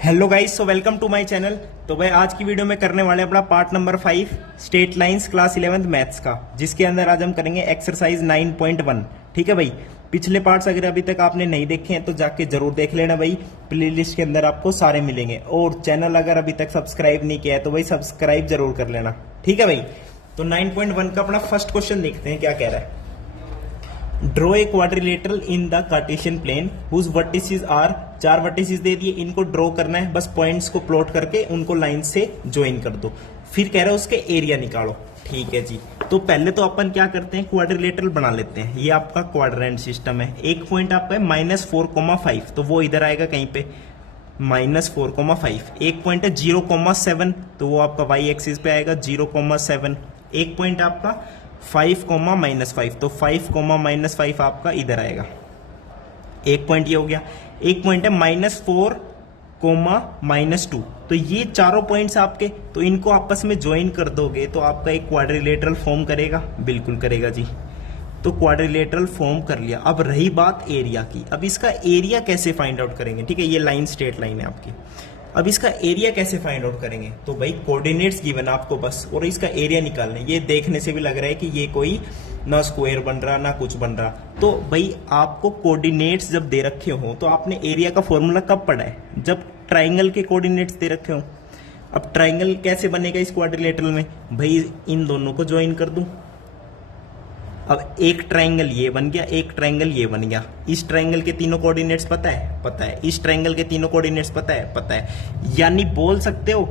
Hello guys, so welcome to my channel. तो भाई आज की वीडियो में करने वाले अपना part number 5 straight lines class 11th maths का, जिसके अंदर आज हम करेंगे एक्सरसाइज 9.1। ठीक है भाई, पिछले पार्ट्स अगर अभी तक आपने नहीं देखे हैं तो जाके जरूर देख लेना भाई, प्लेलिस्ट के अंदर आपको सारे मिलेंगे। और चैनल अगर अभी तक सब्सक्राइब नहीं किया है तो भाई सब्सक्राइब जरूर कर लेना। ठीक है भाई, तो 9.1 का अपना फर्स्ट क्वेश्चन देखते हैं क्या कह रहा है। Draw a quadrilateral in the Cartesian plane whose vertices are, चार वर्टिसेस दे दिए, इनको ड्रॉ करना है, बस पॉइंट्स को प्लॉट करके उनको लाइन से ज्वाइन कर दो। फिर कह रहा है उसके एरिया निकालो। ठीक है जी, तो पहले तो अपन क्या करते हैं, क्वाड्रिलेटरल बना लेते हैं। ये आपका क्वाड्रेंट सिस्टम है। एक पॉइंट आपका है -4,5, तो वो इधर आएगा कहीं पे -4,5। एक पॉइंट है 0,7, तो वो आपका वाई एक्सिस पे आएगा 0,7। एक पॉइंट आपका 5,-5, तो 5,-5 आपका इधर आएगा। एक पॉइंट ये हो गया। एक पॉइंट है -4,-2, तो ये चारों पॉइंट्स आपके, तो इनको आपस में ज्वाइन कर दोगे तो आपका एक क्वाड्रिलेटरल फॉर्म करेगा। बिल्कुल करेगा जी, तो क्वाड्रिलेटरल फॉर्म कर लिया। अब रही बात एरिया की। अब इसका एरिया कैसे फाइंड आउट करेंगे। ठीक है, ये लाइन स्ट्रेट लाइन है आपकी। अब इसका एरिया कैसे फाइंड आउट करेंगे, तो भाई कोऑर्डिनेट्स गिवन आपको बस, और इसका एरिया निकालना है। ये देखने से भी लग रहा है कि ये कोई ना स्क्वायर बन रहा ना कुछ बन रहा। तो भाई आपको कोऑर्डिनेट्स जब दे रखे हो तो आपने एरिया का फॉर्मूला कब पढ़ा है, जब ट्राइंगल के कोऑर्डिनेट्स दे रखे हो। अब ट्राइंगल कैसे बनेगा इस क्वाड्रिलेटरल में, भाई इन दोनों को ज्वाइन कर दूं। अब एक ट्राइंगल ये बन गया, एक ट्राइंगल ये बन गया। इस ट्राइंगल के तीनों कोऑर्डिनेट्स पता है, पता है। इस ट्राइंगल के तीनों कोऑर्डिनेट्स पता है, पता है। यानी बोल सकते हो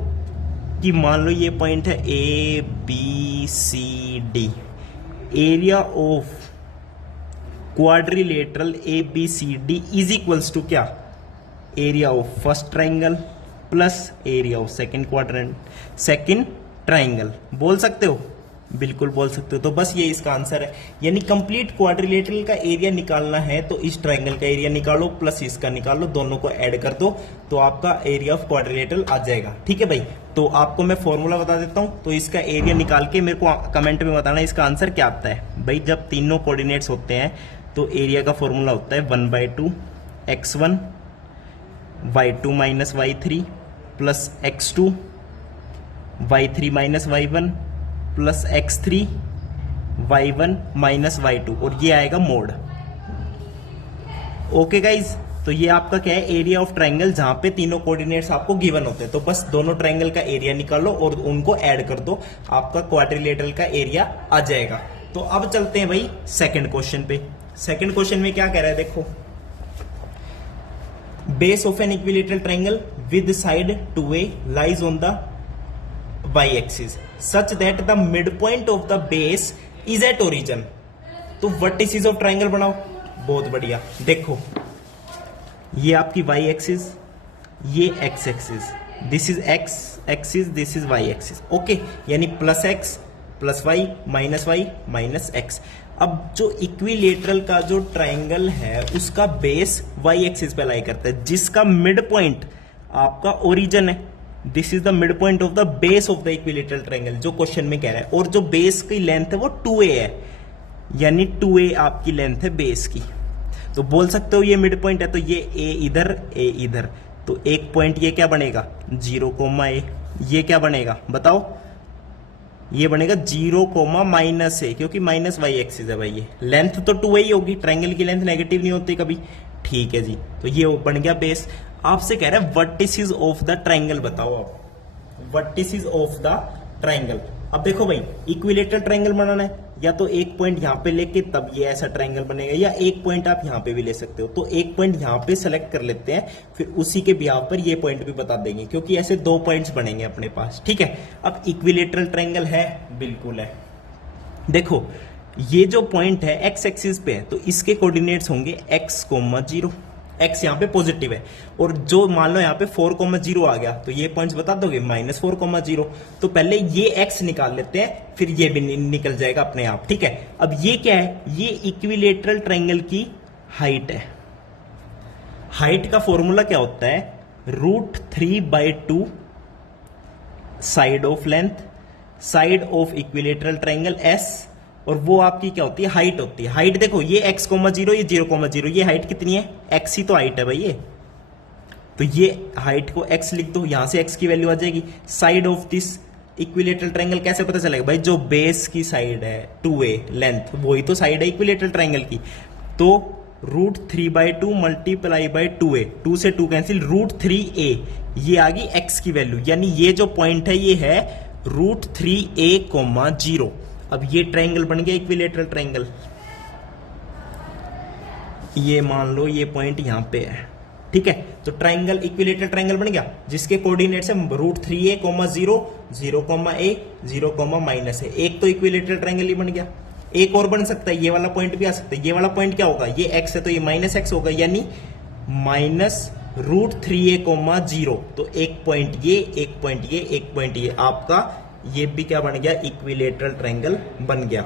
कि मान लो ये पॉइंट है ABCD, area of quadrilateral ABCD is equals to क्या, area of first triangle plus area of second quadrant, second triangle. बोल सकते हो, बिल्कुल बोल सकते हो। तो बस ये इसका आंसर है। यानी कंप्लीट क्वाड्रिलेटरल का एरिया निकालना है तो इस ट्राइंगल का एरिया निकालो प्लस इसका निकालो, दोनों को ऐड कर दो तो आपका एरिया ऑफ क्वाड्रिलेटरल आ जाएगा। ठीक है भाई, तो आपको मैं फॉर्मूला बता देता हूं, तो इसका एरिया निकाल के मेरे को कमेंट में बताना इसका आंसर क्या आता है। भाई जब तीनों कोऑर्डिनेट्स होते हैं तो एरिया का फॉर्मूला होता है 1/2 x1 y2 minus y3 plus x2 y3 minus y1 plus x3 y1 minus y2, और ये आएगा मोड। ओके गाइज, तो ये आपका क्या है, एरिया ऑफ ट्राइंगल जहां पे तीनों कोऑर्डिनेट्स आपको गिवन होते हैं। तो बस दोनों ट्राइंगल का एरिया निकालो और उनको ऐड कर दो, आपका क्वाड्रिलेटरल का एरिया आ जाएगा। तो अब चलते हैं भाई सेकंड क्वेश्चन पे। सेकंड क्वेश्चन में क्या कह रहा है, देखो। Base of an equilateral triangle with side 2a lies on the y-axis such that the midpoint of the base is at origin। तो वर्टिसेस ऑफ ट्राइंगल बनाओ। बहुत बढ़िया, देखो ये आपकी y एक्सिस, ये x axis, this is x axis, this is y axis. Okay, यानी +x + y minus x। अब जो इक्विलेटरल का जो ट्राइंगल है उसका बेस y एक्सिस पे लाई करता है, जिसका मिड पॉइंट आपका ओरिजिन है। This is the mid point of the base of the equilateral triangle, जो क्वेश्चन में कह रहा है। और जो बेस की लेंथ है वो 2a है, यानी 2a आपकी लेंथ है बेस की। तो बोल सकते हो ये मिड पॉइंट है, तो ये a इधर, a इधर, तो एक पॉइंट ये क्या बनेगा 0,a। ये क्या बनेगा बताओ, ये बनेगा 0,-a, क्योंकि माइनस y एक्सिस है भाई। ये लेंथ तो 2a ही होगी, ट्राइंगल की लेंथ नेगेटिव नहीं होती कभी। ठीक है जी, तो ये बन गया बेस। आपसे कह रहा है वर्टिसेस ऑफ द ट्राइंगल बताओ। आप वर्टिसेस ऑफ द ट्राइंगल। अब देखो भाई, इक्विलेटरल ट्राइंगल बनाना है, या तो एक पॉइंट यहां पे लेके तब ये ऐसा ट्राइंगल बनेगा, या एक पॉइंट आप यहां पे भी ले सकते हो। तो एक पॉइंट यहां पे सेलेक्ट कर लेते हैं, फिर उसी के बिहाव पर ये पॉइंट भी बता देंगे, क्योंकि ऐसे दो पॉइंट्स बनेंगे अपने पास। ठीक है, अब इक्विलेटरल ट्राइंगल है, बिल्कुल है। देखो ये जो पॉइंट है x एक्सिस पे है, तो इसके कोऑर्डिनेट्स होंगे x, 0। x यहाँ पे पॉजिटिव है, और जो मान लो यहाँ पे 4,0 आ गया, तो ये पॉइंट्स बता दोगे -4,0। तो पहले ये x निकाल लेते हैं, फिर ये भी निकल जाएगा अपने आप। ठीक है, अब ये क्या है, ये इक्विलेटरल ट्राइंगल की हाइट है। हाइट का फॉर्मूला क्या होता है, √3/2 side of length, side of equilateral triangle S, और वो आपकी क्या होती है, हाइट होती है। हाइट देखो, ये x, 0, ये 0,0, ये हाइट कितनी है, x ही तो हाइट है भाई ये। तो ये हाइट को x लिख दो, यहां से x की वैल्यू आ जाएगी। Side of this equilateral triangle कैसे पता चलेगा भाई, जो बेस की साइड है 2a लेंथ, वही तो साइड है इक्विलेटरल ट्रायंगल की। तो √3/2 मल्टीप्लाई बाई 2a, 2 से 2 कैंसिल, √3a, ये आ गई x की वैल्यू, यानी ये जो पॉइंट है ये है √3a, 0। अब ये ट्रायंगल बन गया इक्विलेटरल ट्रायंगल। ये मान लो ये पॉइंट यहां पे है, ठीक है। तो ट्रायंगल इक्विलेटरल ट्रायंगल बन गया जिसके कोऑर्डिनेट्स है √3a, 0, 0,a, 0, -a। एक तो इक्विलेटरल ट्रायंगल ही बन गया। एक और बन सकता है, ये वाला पॉइंट भी आ सकता है। ये वाला पॉइंट क्या होगा, ये x है तो ये -x होगा, यानी -√3a, 0। तो एक पॉइंट ये, एक पॉइंट ये, एक पॉइंट ये, आपका ये भी क्या बन गया, इक्विलेटरल ट्रायंगल बन गया।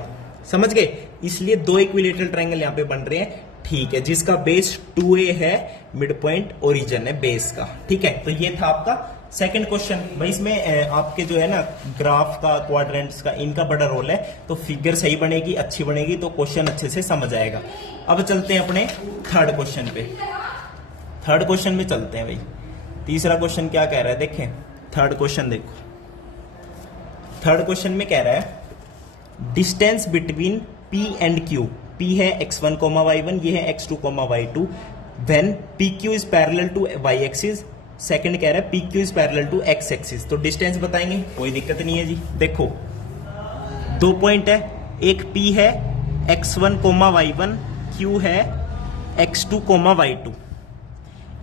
समझ गए? इसलिए दो इक्विलेटरल ट्रायंगल यहां पे बन रहे हैं, ठीक है, जिसका बेस 2a है, मिड पॉइंट ओरिजिन है बेस का, ठीक है। तो ये था आपका सेकंड क्वेश्चन। भाई इसमें आपके जो है ना ग्राफ का, क्वाड्रेंट्स का, इनका बड़ा रोल है, तो फिगर सही बनेगी, अच्छी बनेगी, तो क्वेश्चन अच्छे से समझ आएगा। अब चलते हैं अपने थर्ड क्वेश्चन पे। थर्ड क्वेश्चन में चलते हैं भाई। तीसरा क्वेश्चन क्या कह रहा है, देखें थर्ड क्वेश्चन देखो। थर्ड क्वेश्चन में कह रहा है distance between P and Q। P है x1, y1, ये है x2, y2, when PQ is parallel to y axis. Second कह रहा है PQ is parallel to x axis. तो डिस्टेंस बताएंगे, कोई दिक्कत नहीं है जी। देखो दो पॉइंट है, एक P है x1, y1, Q है x2, y2।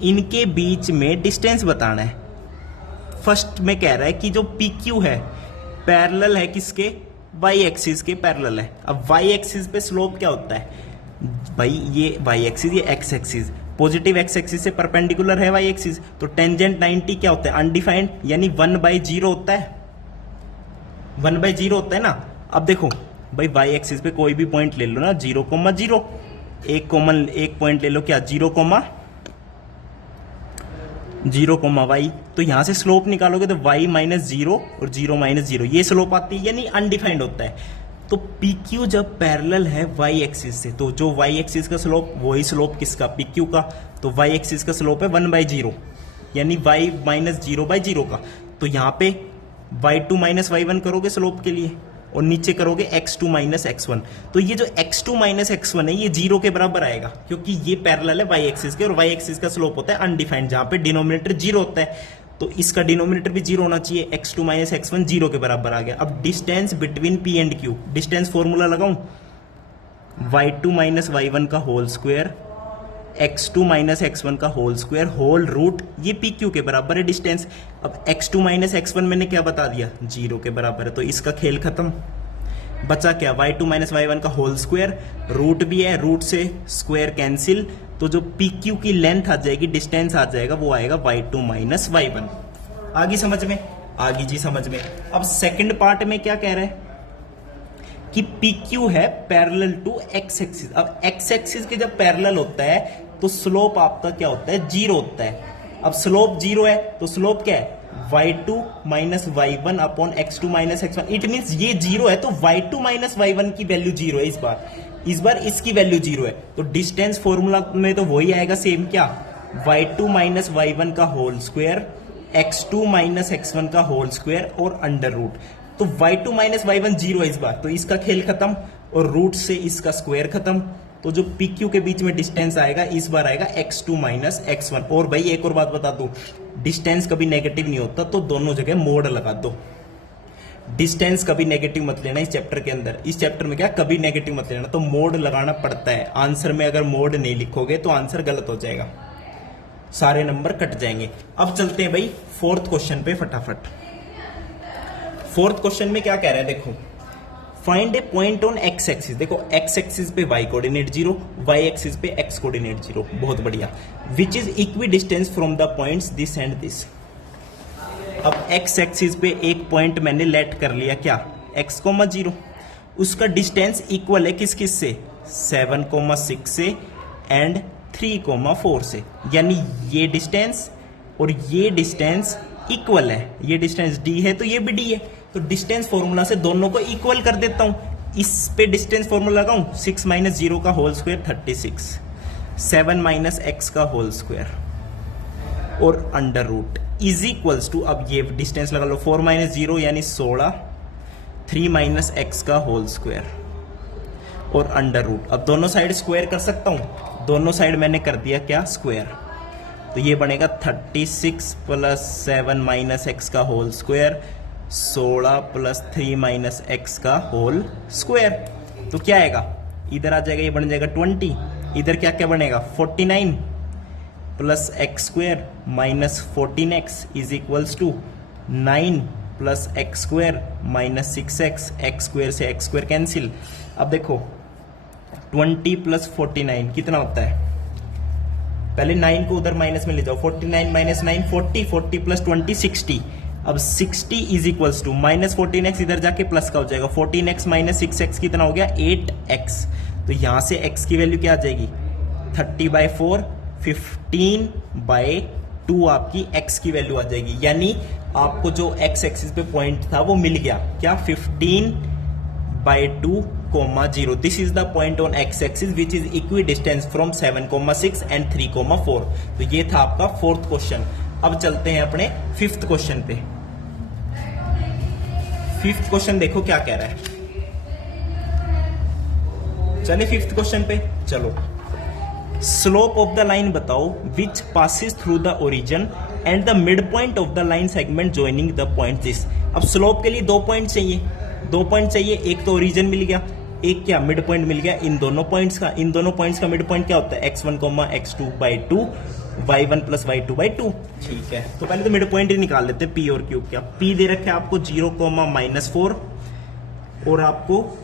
इनके बीच में डिस्टेंस बताना है। फर्स्ट में कह रहा है कि जो PQ है पैरेलल है किसके, y एक्सिस के पैरेलल है। अब y एक्सिस पे स्लोप क्या होता है भाई, ये y एक्सिस, ये x axis, positive x axis से परपेंडिकुलर है y एक्सिस, तो टेंजेंट 90 क्या होता है, अनडिफाइंड, यानी 1/0 होता है, 1/0 होता है ना। अब देखो भाई y एक्सिस पे कोई भी पॉइंट ले लो ना, 0,0, एक कॉमन एक पॉइंट ले लो, क्या 0, y, तो यहां से स्लोप निकालोगे तो y -0 और 0 -0, ये स्लोप आती है, यानी अनडिफाइंड होता है। तो PQ जब पैरेलल है y एक्सिस से, तो जो y एक्सिस का स्लोप, वही स्लोप किसका, PQ का। तो y एक्सिस का स्लोप है 1/0, यानी y -0/0 का। तो यहां पे y2 - y1 करोगे स्लोप के लिए, और नीचे करोगे x2 - x1। तो ये जो x2 - x1 है ये 0 के बराबर आएगा, क्योंकि ये पैरेलल है y एक्सिस के, और y एक्सिस का स्लोप होता है अनडिफाइंड, जहां पे डिनोमिनेटर 0 होता है। तो इसका डिनोमिनेटर भी 0 होना चाहिए, x2 - x1 0 के बराबर आ गया। अब distance between P and Q, distance formula लगाऊं, y2 - y1 का होल स्क्वायर, x2 - x1 का होल स्क्वायर, होल रूट, ये PQ के बराबर है डिस्टेंस। अब x2 - x1 मैंने क्या बता दिया, 0 के बराबर है, तो इसका खेल खत्म। बचा क्या, y2 - y1 का होल स्क्वायर, रूट भी है, रूट से स्क्वायर कैंसिल, तो जो PQ की लेंथ आ जाएगी, डिस्टेंस आ जाएगा, वो आएगा y2 - y1। आगे समझ में, आगे जी समझ में। अब सेकंड पार्ट में क्या कह रहा है कि PQ है पैरेलल टू x एक्सिस। अब x एक्सिस के जब पैरेलल होता है तो स्लोप आपका क्या होता है, 0 होता है। अब स्लोप 0 है तो स्लोप क्या है, y2 - y1 upon x2 - x1। It means ये 0 है तो y2 - y1 की वैल्यू 0 है इस बार इसकी वैल्यू 0 है। तो डिस्टेंस फॉर्मूला में तो वही आएगा सेम, क्या, y2 - y1 का होल स्क्वायर, x2 - x1 का होल स्क्वायर और अंडर रूट। तो y2 - y1 0 है इस बार, तो इसका खेल खत्म, और रूट से इसका स्क्वायर खत्म। तो जो PQ के बीच में डिस्टेंस आएगा इस बार आएगा x2 - x1। और भाई एक और बात बता दूं, डिस्टेंस कभी नेगेटिव नहीं होता, तो दोनों जगह मोड लगा दो। डिस्टेंस कभी नेगेटिव मत लेना इस चैप्टर के अंदर। इस चैप्टर में क्या, कभी नेगेटिव मत लेना, तो मोड लगाना पड़ता है। आंसर में अगर मोड नहीं लिखोगे तो आंसर गलत हो जाएगा, सारे नंबर कट जाएंगे। अब चलते हैं भाई फोर्थ क्वेश्चन पे फटाफट। फोर्थ क्वेश्चन में क्या कह रहा है, देखो find A point on x axis. देखो x एक्सिस पे y कोऑर्डिनेट 0, y एक्सिस पे x कोऑर्डिनेट 0, बहुत बढ़िया। Which is equi distance from the points this and this. अब x एक्सिस पे एक पॉइंट मैंने लेट कर लिया, क्या, x, 0, उसका डिस्टेंस इक्वल है किस किस से, 7,6 से एंड 3,4 से, यानी ये डिस्टेंस और ये डिस्टेंस इक्वल है। ये डिस्टेंस d है तो ये भी d है, तो डिस्टेंस फॉर्मूला से दोनों को इक्वल कर देता हूं। इस पे डिस्टेंस फॉर्मूला लगाऊं, 6 - 0 का होल स्क्वायर 36, 7 - x का होल स्क्वायर, और under root is equals to, अब ये डिस्टेंस लगा लो, 4 माइनस 0 यानी 16, 3 माइनस एक्स का होल स्क्वायर और अंडर रूट। अब दोनों साइड स्क्वायर कर सकता हूं, दोनों साइड मैंने कर दिया क्या, स्क्वायर। तो ये बनेगा 36 प्लस 7 माइनस एक्स का whole square, 16 plus 3 minus x का होल स्क्वायर। तो क्या आएगा, इधर आ जाएगा, ये बन जाएगा 20, इधर क्या क्या बनेगा 49 plus x square minus 14x is equals to 9 plus x square minus 6x, x square से एक्स स्क्वायर कैंसिल। अब देखो 20 प्लस 49 कितना होता है, पहले 9 को उधर माइनस में ले जाओ, 49 माइनस 9 40, 40 प्लस 20 60। अब 60 is equals to minus 14x इधर जाके प्लस का हो जाएगा, 14x माइनस 6x कितना हो गया 8x। तो यहां से x की वैल्यू क्या आ जाएगी 30/4, 15/2 आपकी x की वैल्यू आ जाएगी। यानी आपको जो x एक्सिस पे पॉइंट था वो मिल गया क्या, 15/2, 0। This is the point on x axis which is equi distance from 7,6 and 3,4। तो ये था आपका 4th क्वेश्चन। अब चलते हैं अपने 5th क्वेश्चन पे। 5th क्वेश्चन देखो क्या कह रहा है, चलिए 5th क्वेश्चन पे चलो। स्लोप ऑफ द लाइन बताओ which passes through the origin and the mid point of the line segment joining the point this. अब स्लोप के लिए 2 पॉइंट चाहिए, 2 पॉइंट चाहिए, एक तो ओरिजिन मिल गया, एक क्या मिड पॉइंट मिल गया इन दोनों पॉइंट्स का। इन दोनों पॉइंट्स का मिड पॉइंट क्या होता है, x1, x2/2, y1 plus y2/2। ठीक है, तो पहले तो मिड पॉइंट ही निकाल लेते हैं, p और q। क्या p दे रखा है आपको 0,-4 और आपको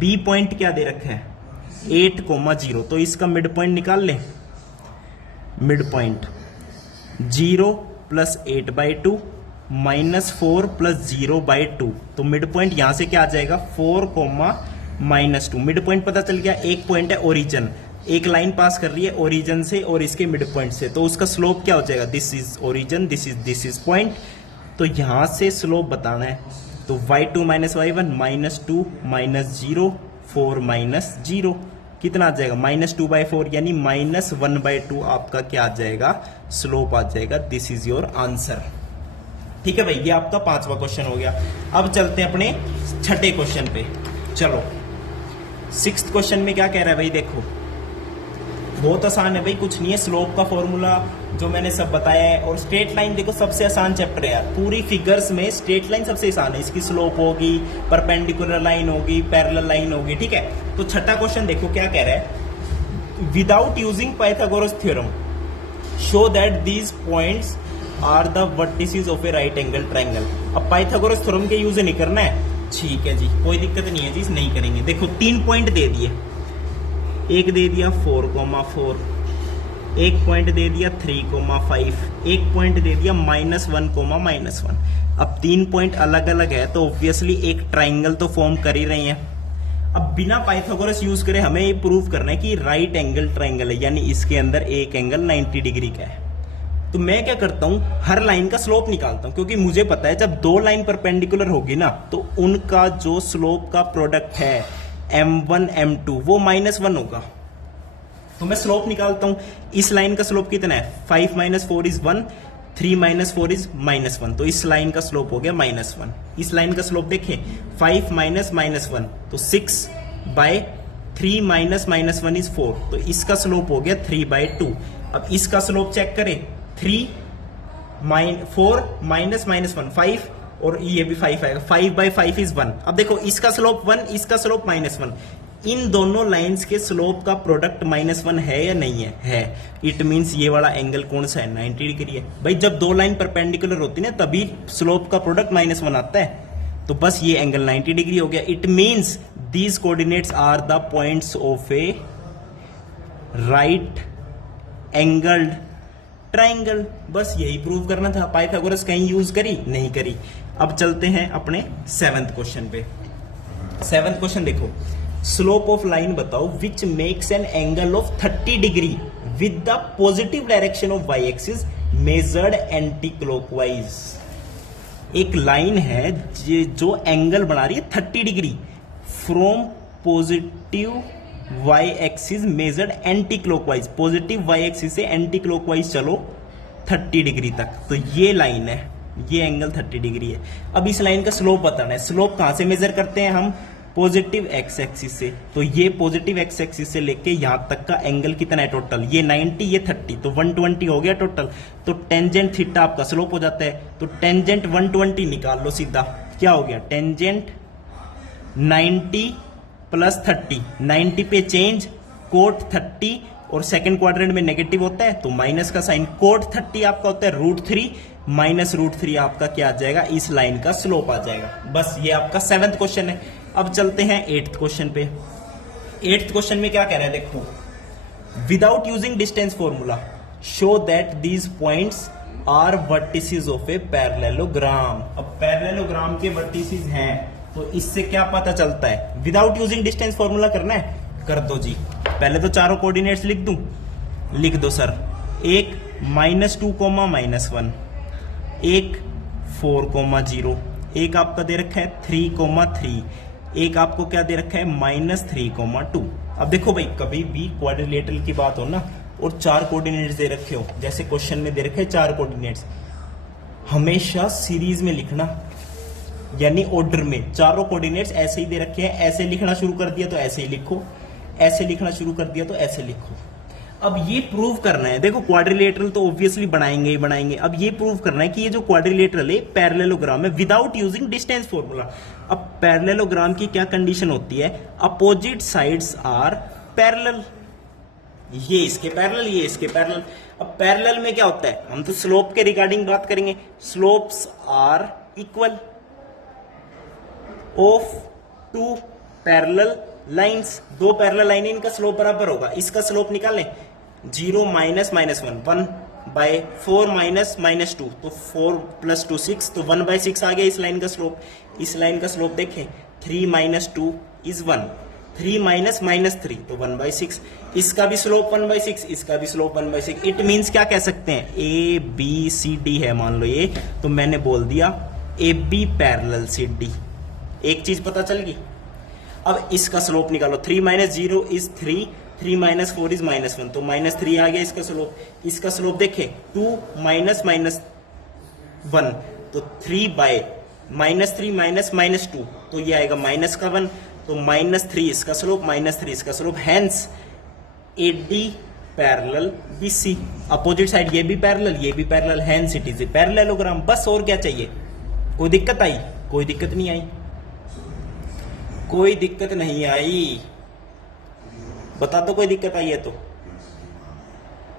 b पॉइंट क्या दे रखा है 8,0। तो इसका मिड पॉइंट निकाल लें, mid point 0 plus 8/2 minus 4 plus 0/2। तो मिड पॉइंट यहां से क्या आ जाएगा 4,-2। मिड पॉइंट पता चल गया, एक पॉइंट है ओरिजिन, एक लाइन पास कर रही है ओरिजिन से और इसके मिड पॉइंट से, तो उसका स्लोप क्या हो जाएगा, this is origin, this is point. तो यहां से स्लोप बताना है, तो y2 माइनस y1 -2 -0 4 -0 कितना आ जाएगा -2/4 यानी -1/2 आपका क्या आ जाएगा, स्लोप आ जाएगा। This is your answer. ठीक है भाई, ये आपका 5वां क्वेश्चन हो गया। अब चलते हैं अपने 6ठे क्वेश्चन पे। चलो 6th क्वेश्चन में क्या कह रहा है भाई, देखो बहुत आसान है भाई, कुछ नहीं है, स्लोप का फॉर्मूला जो मैंने सब बताया है। और स्ट्रेट लाइन देखो सबसे आसान चैप्टर है यार, पूरी फिगर्स में स्ट्रेट लाइन सबसे आसान है, इसकी स्लोप होगी, परपेंडिकुलर लाइन होगी, पैरेलल लाइन होगी। ठीक है, तो 6ठा क्वेश्चन देखो क्या कह रहा है, without using Pythagoras theorem show that these points are the vertices of a right angle triangle. अब पाइथागोरस थ्योरम के यूज नहीं करना है, ठीक है जी, कोई दिक्कत नहीं है जी, नहीं करेंगे। देखो 3 पॉइंट दे दिए, एक दे दिया 4,4, एक पॉइंट दे दिया 3,5, एक पॉइंट दे दिया -1,-1। अब 3 पॉइंट अलग अलग है तो ऑब्वियसली एक ट्राइंगल तो फॉर्म कर ही रहे हैं। अब बिना पाइथागोरस यूज करे हमें ये प्रूव करना है कि राइट एंगल ट्राइंगल है, यानी इसके अंदर एक एंगल 90 डिग्री का है। तो मैं क्या करता हूं, हर लाइन का स्लोप निकालता हूं, क्योंकि मुझे पता है जब 2 लाइन परपेंडिकुलर होगी ना तो उनका जो स्लोप का प्रोडक्ट है m1 m2 वो -1 होगा। तो मैं स्लोप निकालता हूं, इस लाइन का स्लोप कितना है 5 - 4 इज 1, 3 - 4 इज -1, तो इस लाइन का स्लोप हो गया -1। इस लाइन का स्लोप देखें 5 - -1 तो 6/3 -1 इज 4, तो इसका स्लोप हो गया 3/2। अब इसका स्लोप चेक करें 3 4 -1 5 और ये भी 5 आएगा, 5/5 इज 1। अब देखो इसका स्लोप 1, इसका स्लोप -1, इन दोनों लाइंस के स्लोप का प्रोडक्ट -1 है या नहीं है। इट मींस ये वाला एंगल कौन सा है 90 डिग्री है भाई। जब 2 लाइन परपेंडिकुलर होती है ना तभी स्लोप का प्रोडक्ट -1 आता है, तो बस ये एंगल 90 डिग्री हो गया। It means these coordinates are the points of a right angled triangle. बस यही प्रूव करना था, पाइथागोरस कहीं यूज करी नहीं करी। अब चलते हैं अपने 7th क्वेश्चन पे। 7th क्वेश्चन देखो, स्लोप ऑफ लाइन बताओ which makes an angle of 30 degree with the positive direction of y axis measured anti clockwise. एक लाइन है जो एंगल बना रही है 30 degree from positive y axis measured anti clockwise, positive y axis से anti clockwise चलो 30 degree तक, तो ये लाइन है, ये एंगल 30 डिग्री है। अब इस लाइन का स्लोप बताना है। स्लोप कहां से मेजर करते हैं हम? पॉजिटिव एक्स एक्सिस से। तो ये पॉजिटिव एक्स एक्सिस से लेके यहां तक का एंगल कितना है टोटल? ये 90, ये 30, तो 120 हो गया टोटल। तो टेंजेंट थीटा आपका स्लोप हो जाता है, तो टेंजेंट 120 निकाल लो सीधा। क्या हो गया? टेंजेंट 90 प्लस 30, 90 पे चेंज, कोट 30, और सेकंड क्वाड्रेंट में नेगेटिव होता है तो माइनस का साइन, कोट 30 आपका होता है √3, माइनस √3 आपका क्या आ जाएगा? इस लाइन का स्लोप आ जाएगा। बस ये आपका 7th क्वेश्चन है। अब चलते हैं 8th क्वेश्चन पे। 8th क्वेश्चन में क्या कह रहा है देखो, without using distance formula show that these points are vertices of a parallelogram. अब पैरेललोग्राम के वर्टिसेस हैं तो इससे क्या पता चलता है? विदाउट यूजिंग डिस्टेंस फॉर्मूला करना है, कर दो जी। पहले तो चारों कोऑर्डिनेट्स लिख दूं, लिख दो सर। एक -2, -1, एक 4, 0, एक आपका दे रखा है 3, 3, एक आपको क्या दे रखा है? -3, 2। अब देखो भाई, कभी भी क्वाड्रिलेटरल की बात हो ना और 4 कोऑर्डिनेट्स दे रखे हो, जैसे क्वेश्चन में दे रखे हैं 4 कोऑर्डिनेट्स, हमेशा सीरीज में लिखना, यानी ऑर्डर में। चारों कोऑर्डिनेट्स ऐसे ही दे रखे हैं, ऐसे लिखना शुरू कर दिया तो ऐसे ही लिखो, ऐसे लिखना शुरू कर दिया तो ऐसे लिखो। अब ये प्रूव करना है, देखो क्वाड्रिलेटरल तो ऑब्वियसली बनाएंगे ही बनाएंगे। अब ये प्रूव करना है कि ये जो क्वाड्रिलेटरल है पैरेललोग्राम है विदाउट यूजिंग डिस्टेंस फॉर्मूला। अब पैरेललोग्राम की क्या कंडीशन होती है? अपोजिट साइड्स आर पैरेलल, ये इसके पैरेलल, ये इसके पैरेलल। अब पैरेलल में क्या होता है? हम तो स्लोप के रिगार्डिंग बात करेंगे। Slopes are equal of 2 parallel lines, 2 parallel line, इनका स्लोप बराबर होगा। इसका स्लोप निकालें, 0 -, -1, 1/4 -2, तो 4 + 2 6, तो 1/6 आ गया इस लाइन का स्लोप। इस लाइन का स्लोप देखें, 3 - 2 = 1, 3 - -3 तो 1/6। इसका भी स्लोप 1/6, इसका भी स्लोप 1/6। इट मीन्स क्या कह सकते हैं? ABCD है मान लो ये, तो मैंने बोल दिया AB पैरेलल CD। एक चीज पता चल गई। अब इसका स्लोप निकालो, 3 - 0 = 3, 3 - 4 = -1, तो -3 आ गया इसका स्लोप। इसका स्लोप देखें, 2 - -1, तो 3/- -2, तो ये आएगा -1, तो -3 इसका स्लोप, -3 इसका slope. Hence AD parallel BC, opposite side ये भी पैरेलल, ये भी parallel, hence it is a parallelogram. बस और क्या चाहिए? कोई दिक्कत आई? कोई दिक्कत नहीं आई, कोई दिक्कत नहीं आई। बता दो कोई दिक्कत आई है तो।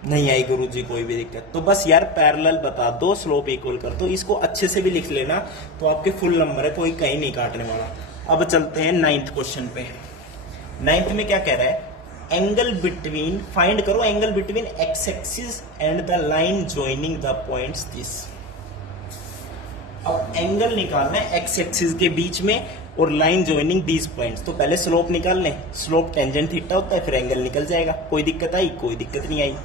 नहीं आई गुरुजी कोई भी दिक्कत, तो बस यार पैरेलल बता दो, स्लोप इक्वल कर दो। इसको अच्छे से भी लिख लेना तो आपके फुल नंबर है, कोई कहीं नहीं काटने वाला। अब चलते हैं 9th क्वेश्चन पे। 9th में क्या कह रहा है? एंगल बिटवीन, फाइंड करो angle between x axis and the line joining the points this. अब एंगल निकालना है एक्स एक्सिस के बीच में और लाइन ज्वाइनिंग दीज पॉइंट्स। तो पहले स्लोप निकाल लें, स्लोप टेंजेंट थीटा होता है, फिर एंगल निकल जाएगा। कोई दिक्कत आई? कोई दिक्कत नहीं आई,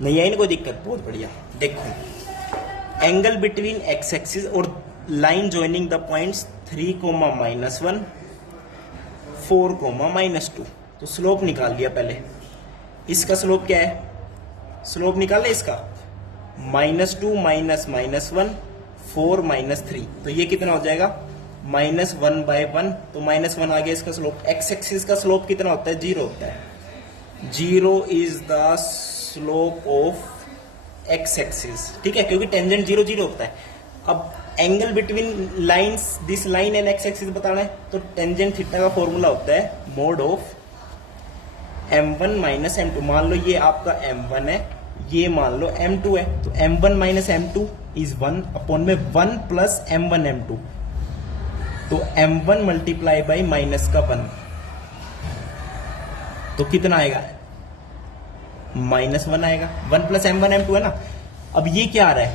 नहीं आई ना कोई दिक्कत, बहुत बढ़िया। देखो एंगल बिटवीन एक्स एक्सिस और लाइन ज्वाइनिंग द पॉइंट्स 3, -1, 4, -2, तो स्लोप निकाल लिया पहले। इसका स्लोप क्या है? स्लोप निकाले इसका, -2 - -1, 4 - 3, तो ये कितना हो जाएगा? -1/1, तो -1 आ गया इसका स्लोप। एक्स एक्सिस का स्लोप कितना होता है? 0 होता है। 0 is the slope of x axis, ठीक है, क्योंकि टेंजेंट 0, 0 होता है। अब angle between lines, this line and x axis बताना है, तो टेंजेंट थीटा का फॉर्मूला होता है मोड ऑफ m1 - m2। मान लो ये आपका m1 है, ये मान लो m2 है, तो m1 - m2 = 1 अपॉन में 1 + m1 m2, तो m1 × -1, तो कितना आएगा? -1 आएगा। 1 + m1 m2 है ना। अब ये क्या आ रहा है?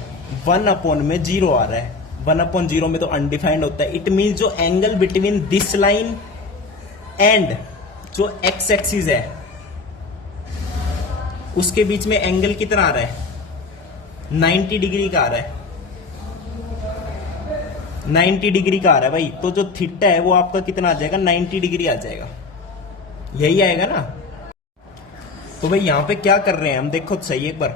1 अपॉन में 0 आ रहा है। 1/0 में तो अनडिफाइंड होता है। इट मीन जो angle between this line and जो एक्स एक्सिस है उसके बीच में एंगल कितना आ रहा है? 90 डिग्री का आ रहा है। 90 डिग्री का आ रहा है भाई, तो जो थीटा है वो आपका कितना आ जाएगा? 90 डिग्री आ जाएगा। यही आएगा ना। तो भाई यहां पे क्या कर रहे हैं हम, देखो तो सही एक बार,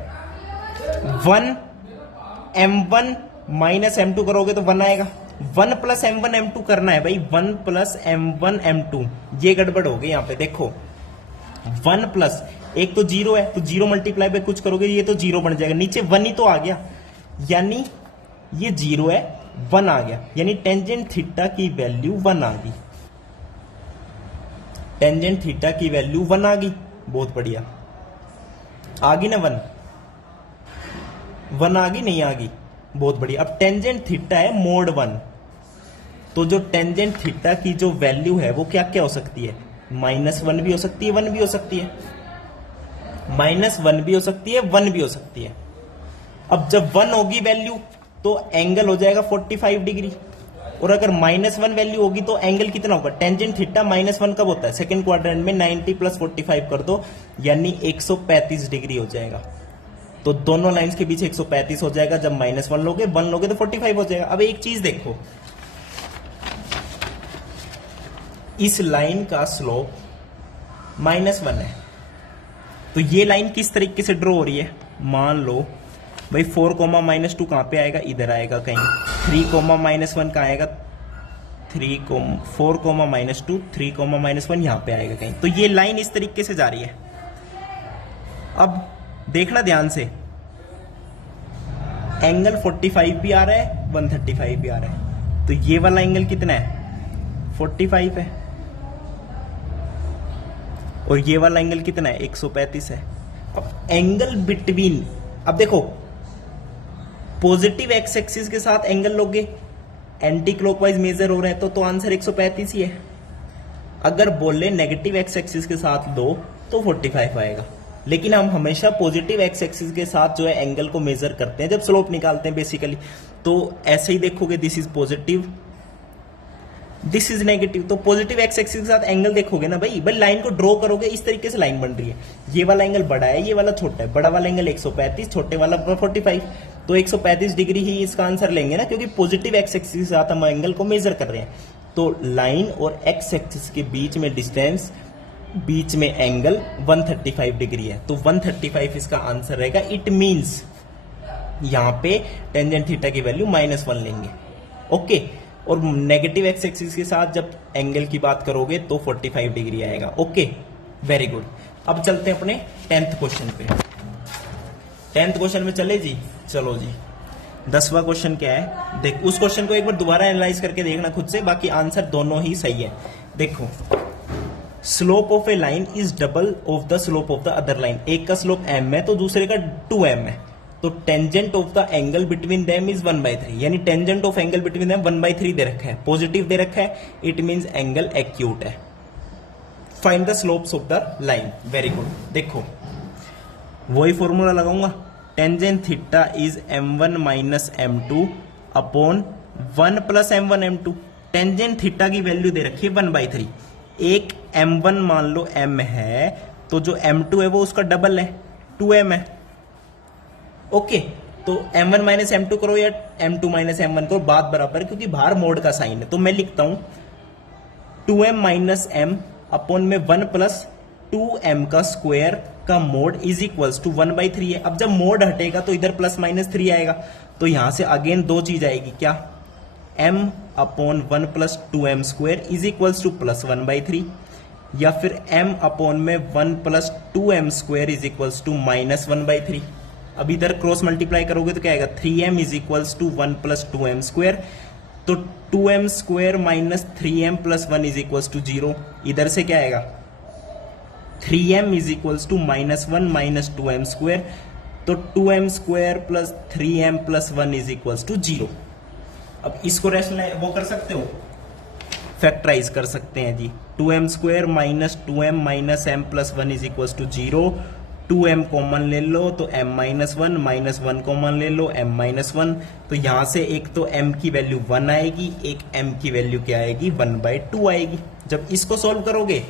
1m1 माइनस m2 करोगे तो 1 आएगा, 1 प्लस m1 m2 करना है भाई, 1 प्लस m1 m2, ये गड़बड़ हो गई यहां पे। देखो 1 प्लस, एक तो 0 है तो 0 मल्टीप्लाई पे कुछ करोगे ये तो 0 बन जाएगा, नीचे 1 ही तो आ गया, यानी ये 0 है 1 आ गया, यानी टेंजेंट थीटा की वैल्यू 1 आ गई, टेंजेंट थीटा की वैल्यू 1 आ गई। बहुत बढ़िया, आ गई ना 1 आ गई, नहीं आ गई, बहुत बढ़िया। अब टेंजेंट थीटा है मोड 1, तो जो टेंजेंट थीटा की जो वैल्यू है वो क्या क्या हो सकती है, -1 भी हो सकती है, 1 भी हो सकती है, -1 भी हो सकती है, 1 भी हो सकती है। अब जब 1 होगी वैल्यू तो एंगल हो जाएगा 45 डिग्री, और अगर -1 वैल्यू होगी तो एंगल कितना होगा, टेंजेंट थीटा -1 कब होता है, सेकंड क्वाड्रेंट में, 90 प्लस 45 कर दो यानी 135 डिग्री हो जाएगा। तो दोनों लाइंस के बीच 135 हो जाएगा, जब -1 लोगे 1 लोगे तो 45 हो जाएगा। अब एक चीज देखो, इस लाइन का स्लोप -1 है, तो ये लाइन किस तरीके से ड्रॉ हो रही है, मान लो भाई 4, -2 कहां पे आएगा, इधर आएगा कहीं, 3, -1 कहां आएगा, 4, -2, 3, -1 यहां पे आएगा कहीं। तो ये लाइन इस तरीके से जा रही है। अब देखना ध्यान से, एंगल 45 भी आ रहा है, 135 भी आ रहा है, तो ये वाला एंगल कितना है, 45 है, और ये वाला एंगल कितना है, 135 है। अब एंगल बिटवीन, अब देखो पॉजिटिव एक्स एक्सिस के साथ एंगल लोगे, एंटी क्लॉकवाइज मेजर हो रहे हैं तो आंसर 135 ही है। अगर बोले नेगेटिव एक्स एक्सिस के साथ दो तो 45 आएगा, लेकिन हम हमेशा पॉजिटिव एक्स एक्सिस के साथ जो है एंगल को मेजर करते हैं जब स्लोप निकालते हैं बेसिकली। तो ऐसे ही देखोगे, this is positive, this is negative, तो पॉजिटिव एक्स एक्सिस के साथ एंगल देखोगे ना भाई, लाइन को ड्रॉ करोगे इस तरीके से लाइन बन रही है, ये वाला एंगल बड़ा है, ये वाला छोटा है, बड़ा वाला एंगल 135, छोटे वाला 45, तो 135 डिग्री ही इसका आंसर लेंगे ना, क्योंकि पॉजिटिव एक्स एक्सिस के साथ हम एंगल को मेजर कर रहे हैं। तो लाइन और एक्स एक्सिस के बीच में डिस्टेंस, बीच में एंगल 135 डिग्री है, तो 135 इसका आंसर रहेगा। इट मींस यहां पे टेंजेंट थीटा की वैल्यू -1 लेंगे, ओके। और नेगेटिव एक्स एक्सिस के साथ जब एंगल की बात करोगे तो 45 डिग्री आएगा, ओके, वेरी गुड। अब चलते हैं अपने 10th क्वेश्चन पे। 10th क्वेश्चन में चले जी, चलो जी। 10वां क्वेश्चन क्या है, देख उस क्वेश्चन को एक बार दोबारा एनालाइज करके देखना खुद से, बाकी आंसर दोनों ही सही है। देखो, slope of A line is double of the slope of the other line, एक का स्लोप m है तो दूसरे का 2m है, तो tangent of the angle between them is 1/3, यानी tangent of angle between them 1/3 दे रखा है, पॉजिटिव दे रखा है, इट मींस एंगल एक्यूट है। Find the slopes of the line, very good. देखो वही फॉर्मूला लगाऊंगा, tangent theta is m1 minus m2 upon 1 plus m1 m2। Tangent theta की value दे रखी है 1/3, एक m1 मान लो m है, तो जो m2 है वो उसका डबल है, 2m है, ओके। तो m1 माइनस m2 करो या m2 माइनस m1 करो, बात बराबर है, क्योंकि बाहर मोड का साइन है। तो मैं लिखता हूं 2m माइनस m अपॉन में 1 प्लस 2m का स्क्वायर का मोड इज इक्वल्स टू 1/3 है। अब जब मोड हटेगा तो इधर +-3 आएगा, तो यहां से अगेन दो चीज आएगी, क्या, m upon 1 plus 2m square is equals to +1/3, या फिर m अपॉन में 1 plus 2m square is equals to -1/3। अब इधर क्रॉस मल्टीप्लाई करोगे तो क्या आएगा, 3m is equals to 1 plus 2m square, तो 2m square minus 3m plus 1 is equals to 0। इधर से क्या आएगा, 3m is equals to -1 minus 2m square, तो 2m square plus 3m plus 1 is equals to 0। अब इसको रैशनल वो कर सकते हो, फैक्टराइज कर सकते हैं जी, 2m square minus 2m minus m plus 1 is equals to 0, 2m common ले लो तो m माइनस 1, माइनस 1 कॉमन ले लो m माइनस 1, तो यहां से एक तो m की वैल्यू 1 आएगी, एक m की वैल्यू क्या आएगी, 1/2 आएगी। जब इसको सॉल्व करोगे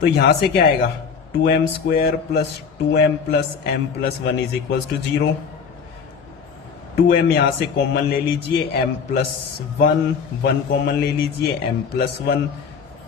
तो यहां से क्या आएगा, 2m square plus 2m plus m plus 1 is equals to 0, 2m यहां से कॉमन ले लीजिए, m प्लस 1 कॉमन ले लीजिए, m प्लस 1,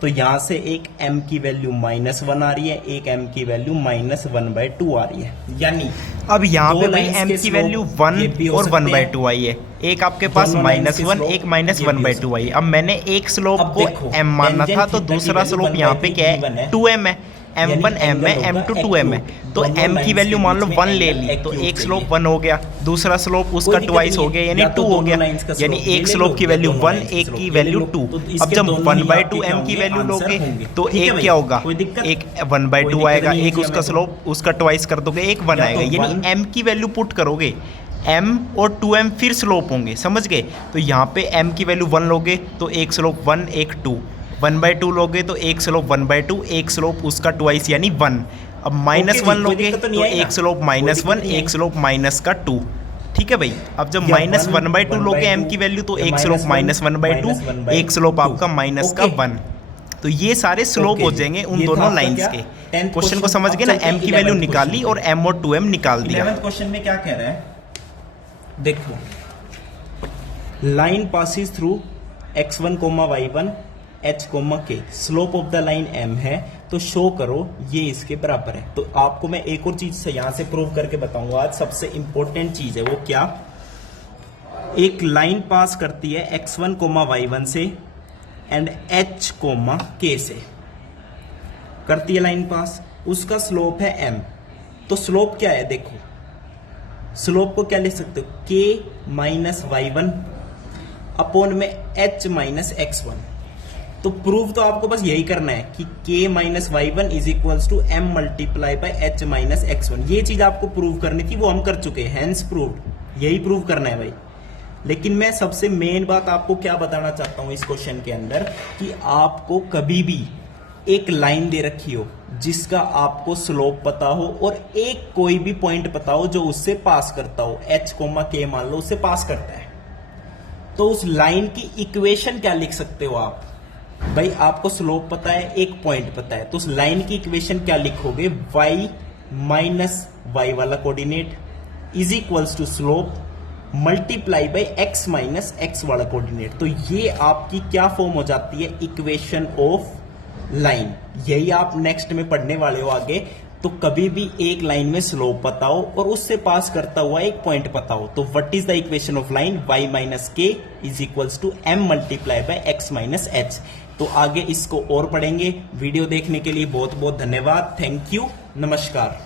तो यहां से एक m की वैल्यू -1 आ रही है, एक m की वैल्यू -1/2 आ रही है, यानी अब यहाँ दो पे भाई lines m के की slope वैल्यू ये भी 1 हो और सकते हैं। 1/2 आई है, एक आपके पास दोनों lines के -1 slope एक ये भी हो -1/2 आई है। अब मैंने एक स्लोप अब को देखो, m मानना tangent था, तो theta की दूसरा value स्लोप यहाँ पे 1/3 क्या given है, है। 2m है, यानी m1 m है, angle m2 होगा 2m है, AQ, तो दोनों m की lines वैल्यू के मान लो बीच में 1 ले angle ली, तो AQ एक स्लोप चाहिए। 1 हो गया, दूसरा स्लोप कोई उसका दिक्कत ट्वाइस नहीं हो है, गया, यानी या 2 तो हो दोनों गया, lines का यानी slope ये एक ले स्लोप लो, की या वैल्यू दोनों 1, lines के एक slope की ये ले वैल्यू लो। 2। तो अब इसके जब दोनों ही 1/2 आपके क्या m की होंगे? वैल्यू आंसर लोगे होंगे। तो ठीक है एक भाई, क्या होगा, कोई दिक्कत? एक कोई 1/2 दिक्कत आएगा, नहीं है एक जी, उसका हमें तो। स्लोप उसका ट्वाइस कर दोगे, एक 1 या आएगा, तो यानी 1 m की वैल्यू पुट करोगे, m और 2m फिर स्लोप होंगे, समझ गए? तो यहाँ पे m की वैल्यू 1 लोगे तो एक स्लोप 1, एक 2, 1/2 लोगे तो एक स्लोप 1/2, एक स्लोप उसका ट्वाइस यानी 1। अब -1 कोई लोगे दिक्कत तो नहीं तो आई ना? एक स्लोप कोई दिक्कत -1, नहीं एक आई। स्लोप माइनस का 2। ठीक है भाई, अब जब या -1/2 लोगे m की वैल्यू तो एक स्लोप -1/2, एक स्लोप आपका माइनस का 1। तो ये सारे स्लोप हो जाएंगे उन दोनों लाइंस के। क्वेश्चन को समझ गए ना, m की वैल्यू निकाली और m और 2m निकाल दिया। 11th क्वेश्चन में क्या कह रहा है, देखो, line passes through x1, y1, h, k, slope of the line m है, तो शो करो ये इसके बराबर है। तो आपको मैं एक और चीज से यहां से प्रूव करके बताऊंगा आज, सबसे इंपॉर्टेंट चीज है वो क्या, एक लाइन पास करती है x1, y1 से एंड h, k से करती है लाइन पास, उसका स्लोप है m। तो स्लोप क्या है, देखो स्लोप को क्या लिख सकते हो, k माइनस y1 अपॉन में h माइनस x1। तो प्रूव तो आपको बस यही करना है कि k minus y1 is equals to m multiply by h minus x1। ये चीज आपको प्रूव करनी थी, वो हम कर चुके हैं, हैंस प्रूव्ड, यही प्रूव करना है भाई। लेकिन मैं सबसे मेन बात आपको क्या बताना चाहता हूं इस क्वेश्चन के अंदर, कि आपको कभी भी एक लाइन दे रखी हो जिसका आपको स्लोप पता हो और एक कोई भी पॉइंट पता हो जो उससे पास करता हो, h, k मान लो उससे पास करता है, तो उस लाइन की इक्वेशन क्या लिख सकते हो आप, भाई आपको स्लोप पता है, एक पॉइंट पता है, तो उस लाइन की इक्वेशन क्या लिखोगे, y माइनस y वाला coordinate is equals to slope multiply by x minus x वाला कोऑर्डिनेट। तो ये आपकी क्या फॉर्म हो जाती है, इक्वेशन ऑफ लाइन। यही आप नेक्स्ट में पढ़ने वाले हो आगे। तो कभी भी एक लाइन में स्लोप पता हो और उससे पास करता हुआ एक पॉइंट पता हो, तो what is the equation of line, y minus k is equals to m multiply by x minus h। तो आगे इसको और पढ़ेंगे। वीडियो देखने के लिए बहुत बहुत धन्यवाद, थैंक यू, नमस्कार।